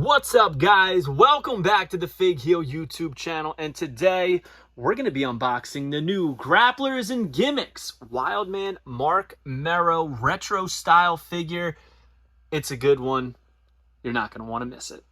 What's up, guys? Welcome back to the Fig Heel YouTube channel, and today we're going to be unboxing the new Grapplers and Gimmicks Wildman Marc Mero retro style figure. It's a good one. You're not going to want to miss it.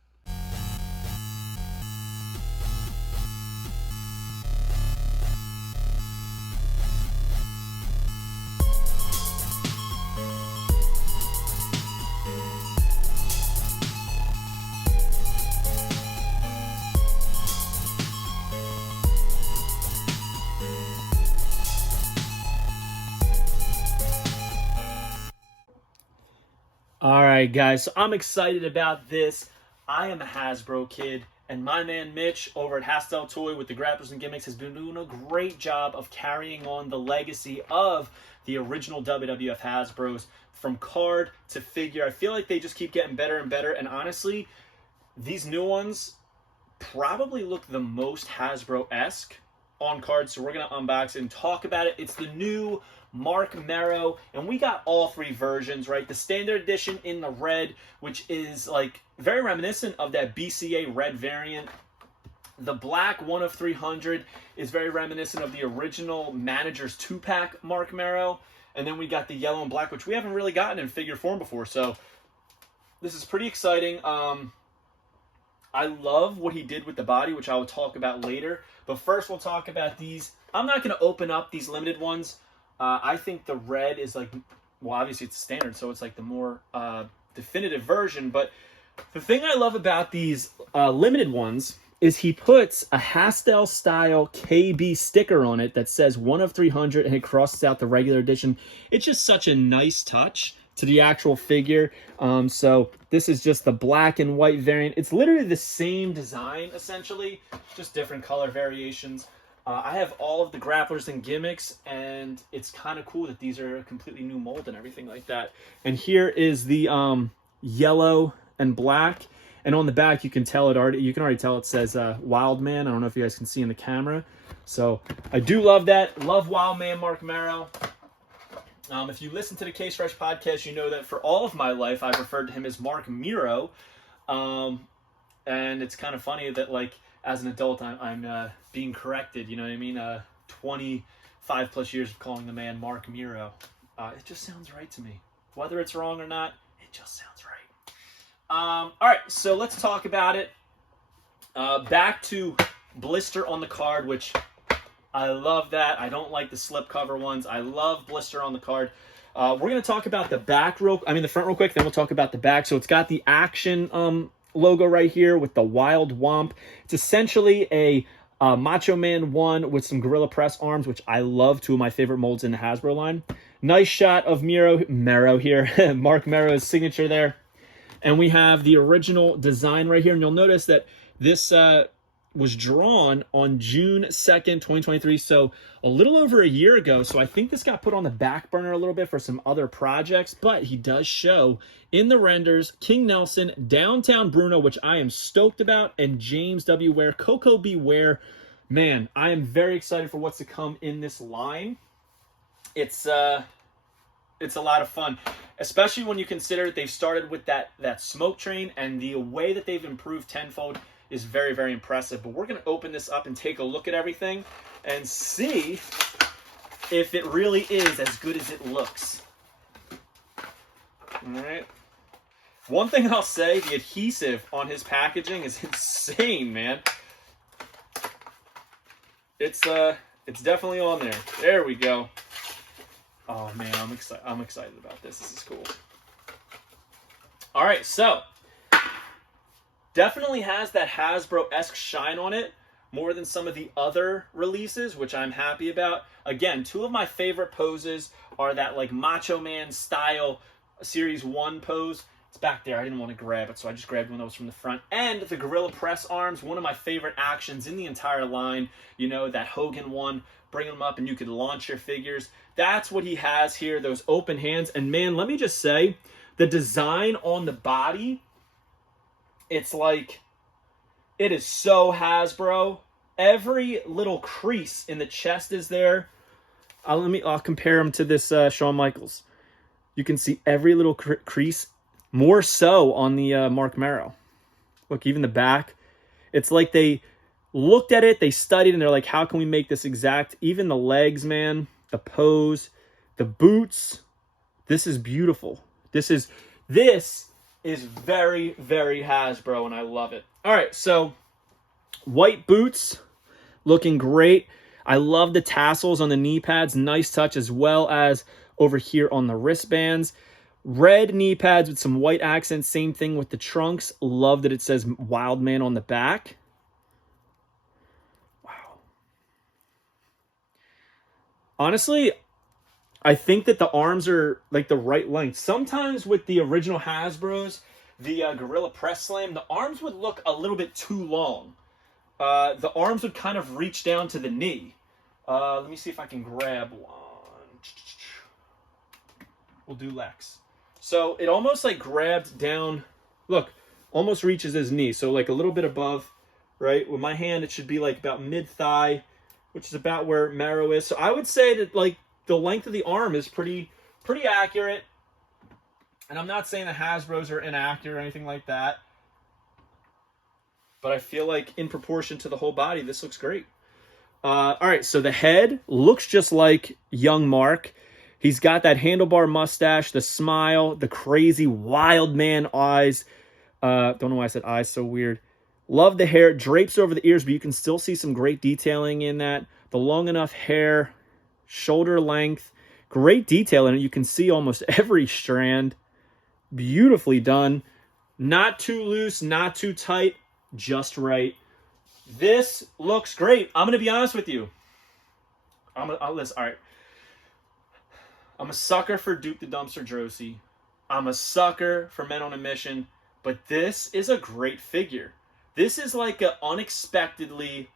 Alright guys, so I'm excited about this. I am a Hasbro kid, and my man Mitch over at Hastel Toy with the Grapplers and Gimmicks has been doing a great job of carrying on the legacy of the original WWF Hasbros from card to figure. I feel like they just keep getting better and better, and honestly, these new ones probably look the most Hasbro-esque on cards, so we're going to unbox it and talk about it. It's the new Marc Mero, and we got all three versions, right? The standard edition in the red, which is like very reminiscent of that BCA red variant. The black 1 of 300 is very reminiscent of the original Manager's 2-pack Marc Mero. And then we got the yellow and black, which we haven't really gotten in figure form before. So this is pretty exciting. I love what he did with the body, which I will talk about later. But first, we'll talk about these. I'm not going to open up these limited ones. I think the red is like, well, obviously it's standard, so it's like the more definitive version. But the thing I love about these limited ones is he puts a Hastel style KB sticker on it that says 1 of 300, and it crosses out the regular edition. It's just such a nice touch to the actual figure. So this is just the black and white variant. It's literally the same design, essentially, just different color variations. I have all of the Grapplers and Gimmicks, and it's kind of cool that these are a completely new mold and everything like that. And here is the yellow and black, and on the back you can tell it already. You can already tell it says Wildman. I don't know if you guys can see in the camera. So I do love that. Love Wildman Marc Mero. If you listen to the Case Fresh podcast, you know that for all of my life I've referred to him as Marc Mero, and it's kind of funny that, like, as an adult, I'm being corrected, you know what I mean? 25 plus years of calling the man Marc Mero. It just sounds right to me. Whether it's wrong or not, it just sounds right. All right, so let's talk about it. Back to blister on the card, which I love that. I don't like the slipcover ones. I love blister on the card. We're going to talk about the back the front real quick, then we'll talk about the back. So it's got the action logo right here with the Wild Womp. It's essentially a Macho Man 1 with some Gorilla Press arms, which I love. Two of my favorite molds in the Hasbro line. Nice shot of Mero here. Marc Mero's signature there. And we have the original design right here. And you'll notice that this was drawn on June 2nd, 2023. So a little over a year ago. So I think this got put on the back burner a little bit for some other projects. But he does show in the renders King Nelson, Downtown Bruno, which I am stoked about, and James W. Ware, Coco Beware. Man, I am very excited for what's to come in this line. It's a lot of fun, especially when you consider they've started with that smoke train, and the way that they've improved tenfold is very, very impressive. But we're going to open this up and take a look at everything and see if it really is as good as it looks. All right. One thing I'll say, the adhesive on his packaging is insane, man. It's definitely on there. There we go. Oh man, I'm excited about this. This is cool. All right, so definitely has that Hasbro-esque shine on it more than some of the other releases, which I'm happy about. Again, two of my favorite poses are that like Macho Man style Series 1 pose. It's back there. I didn't want to grab it, so I just grabbed one that was from the front. And the Gorilla Press arms, one of my favorite actions in the entire line. You know, that Hogan one, bring them up and you could launch your figures. That's what he has here, those open hands. And man, let me just say, the design on the body, it's like, it is so Hasbro. Every little crease in the chest is there. I'll compare him to this Shawn Michaels. You can see every little crease, more so on the Marc Mero. Look, even the back. It's like they looked at it, they studied, and they're like, how can we make this exact? Even the legs, man, the pose, the boots. This is beautiful. This is very, very Hasbro, and I love it. All right, so white boots, looking great. I love the tassels on the knee pads. Nice touch, as well as over here on the wristbands. Red knee pads with some white accents. Same thing with the trunks. Love that it says Wildman on the back. Wow. Honestly, I think that the arms are like the right length. Sometimes with the original Hasbros, the Gorilla Press Slam, the arms would look a little bit too long. The arms would kind of reach down to the knee. Let me see if I can grab one. We'll do Lex. So it almost like grabbed down. Look, almost reaches his knee. So like a little bit above, right? With my hand, it should be like about mid-thigh, which is about where Mero is. So I would say that like the length of the arm is pretty accurate. And I'm not saying the Hasbros are inaccurate or anything like that. But I feel like in proportion to the whole body, this looks great. All right, so the head looks just like young Marc. He's got that handlebar mustache, the smile, the crazy wild man eyes. Don't know why I said eyes, so weird. Love the hair. It drapes over the ears, but you can still see some great detailing in that. The long enough hair, shoulder length, great detail in it. You can see almost every strand. Beautifully done. Not too loose, not too tight, just right. This looks great. I'm going to be honest with you. Listen, all right. I'm a sucker for Duke the Dumpster Drosy. I'm a sucker for Men on a Mission. But this is a great figure. This is like an unexpectedly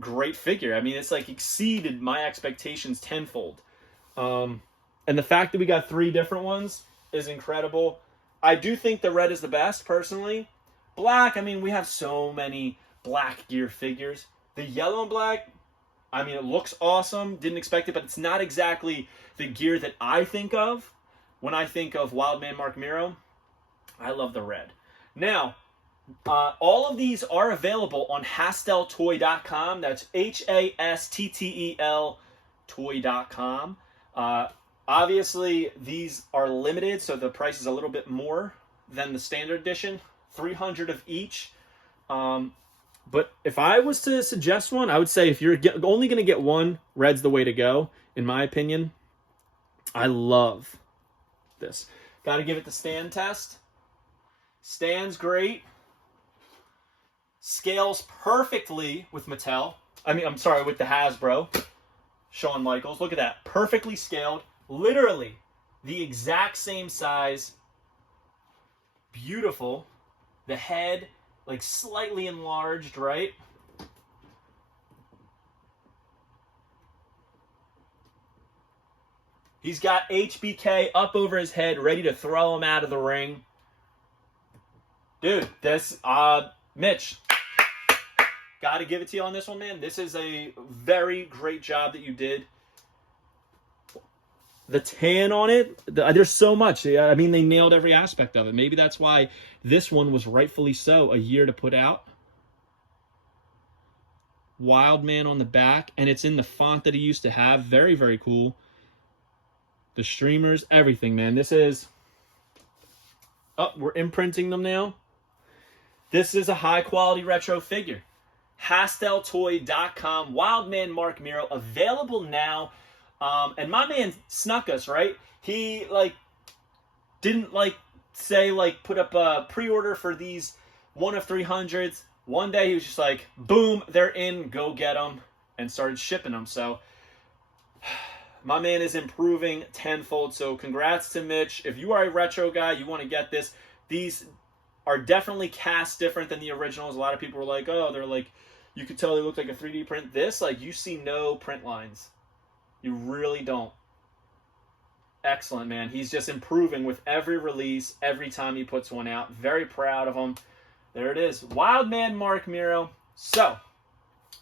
great figure. I mean, it's like exceeded my expectations tenfold. And the fact that we got 3 different ones is incredible. I do think the red is the best, personally. Black, I mean, we have so many black gear figures. The yellow and black, I mean, it looks awesome. Didn't expect it, but it's not exactly the gear that I think of when I think of Wildman Marc Mero. I love the red. Now, all of these are available on hasteltoy.com. That's HASTTEL toy.com. Obviously, these are limited, so the price is a little bit more than the standard edition. 300 of each. But if I was to suggest one, I would say if you're only going to get one, red's the way to go, in my opinion. I love this. Got to give it the stand test. Stands great. Scales perfectly with Mattel. I'm sorry, with the Hasbro. Shawn Michaels. Look at that. Perfectly scaled. Literally the exact same size. Beautiful. The head, like slightly enlarged, right? He's got HBK up over his head, ready to throw him out of the ring. Dude, this, Mitch, got to give it to you on this one, man. This is a very great job that you did. The tan on it, there's so much. I mean, they nailed every aspect of it. Maybe that's why this one was rightfully so a year to put out. Wildman on the back, and it's in the font that he used to have. Very, very cool. The streamers, everything, man. This is... Oh, we're imprinting them now. This is a high-quality retro figure. HastelToy.com. Wildman Marc Mero, available now. And my man snuck us, right? He, like, didn't, like, say, like, put up a pre-order for these 1 of 300s. One day he was just like, boom, they're in, go get them, and started shipping them. So, my man is improving tenfold. So, congrats to Mitch. If you are a retro guy, you want to get this. These are definitely cast different than the originals. A lot of people were like, oh, they're like, you could tell they look like a 3D print. This, like, you see no print lines. You really don't. Excellent, man. He's just improving with every release, every time he puts one out. Very proud of him. There it is. Wildman Marc Mero. So,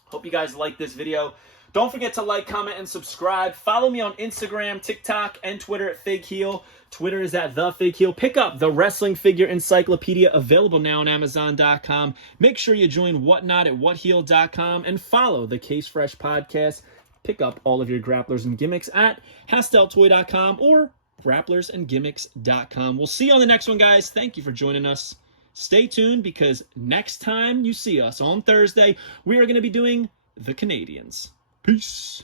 hope you guys liked this video. Don't forget to like, comment, and subscribe. Follow me on Instagram, TikTok, and Twitter at FigHeal. Twitter is at The Fig Heel. Pick up the Wrestling Figure Encyclopedia, available now on Amazon.com. Make sure you join Whatnot at WhatHeel.com and follow the Case Fresh podcast. Pick up all of your grapplers and gimmicks at HastelToy.com or GrapplersandGimmicks.com. We'll see you on the next one, guys. Thank you for joining us. Stay tuned, because next time you see us on Thursday, we are going to be doing the Canadians. Peace.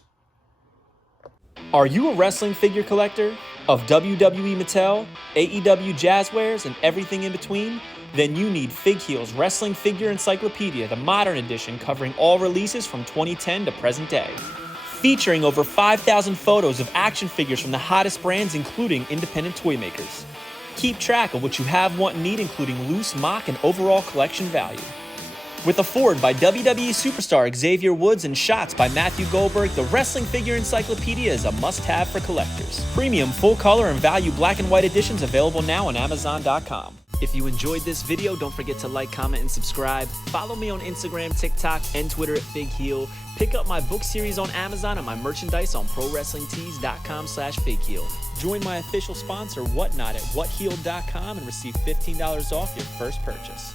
Are you a wrestling figure collector of WWE Mattel, AEW Jazzwares, and everything in between? Then you need Fig Heel's Wrestling Figure Encyclopedia, the modern edition covering all releases from 2010 to present day. Featuring over 5,000 photos of action figures from the hottest brands, including independent toy makers. Keep track of what you have, want, and need, including loose, mock, and overall collection value. With a foreword by WWE superstar Xavier Woods and shots by Matthew Goldberg, the Wrestling Figure Encyclopedia is a must-have for collectors. Premium, full-color, and value black and white editions available now on Amazon.com. If you enjoyed this video, don't forget to like, comment, and subscribe. Follow me on Instagram, TikTok, and Twitter at Fig Heel. Pick up my book series on Amazon and my merchandise on ProWrestlingTees.com/FigHeel. Join my official sponsor, Whatnot, at WhatHeel.com and receive $15 off your first purchase.